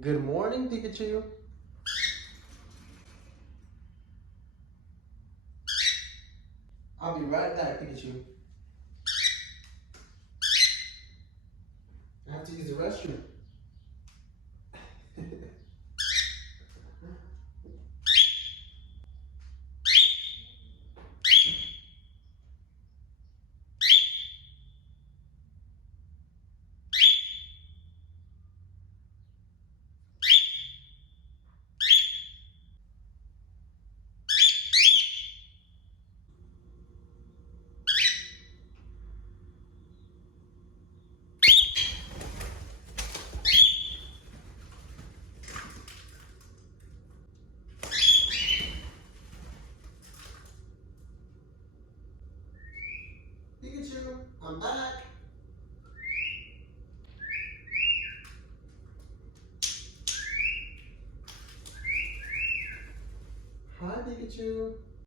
Good morning, Pikachu. I'll be right back, Pikachu. I have to use the restroom. Pikachu, I'm back. Hi, Pikachu.